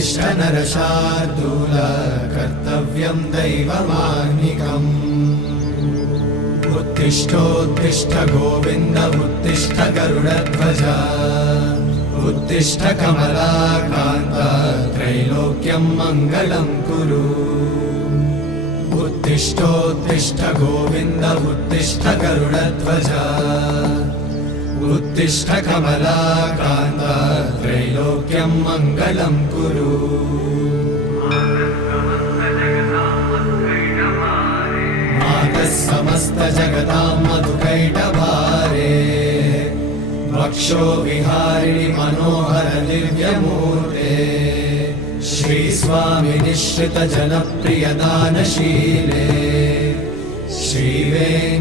उत्तिष्ठ नरशार्दूल कर्तव्यं दैवमाह्निकम् उत्तिष्ठोत्तिष्ठ गोविन्द उत्तिष्ठ गरुडध्वज उत्तिष्ठ कमलाकान्त त्रैलोक्यं मङ्गलं कुरु उत्तिष्ठोत्तिष्ठ गोविन्द उत्तिष्ठ गरुडध्वज उत्तिष्ठ कमलाकान्त त्रैलोक्यं मङ्गलं कुरु मातः समस्त जगतां मधुकैटभारे वक्षो विहारिणि मनोहर दिव्यमूर्ते श्रीस्वामि निःश्रित जनप्रिय दानशीले श्रीवेङ्कटेश्वरी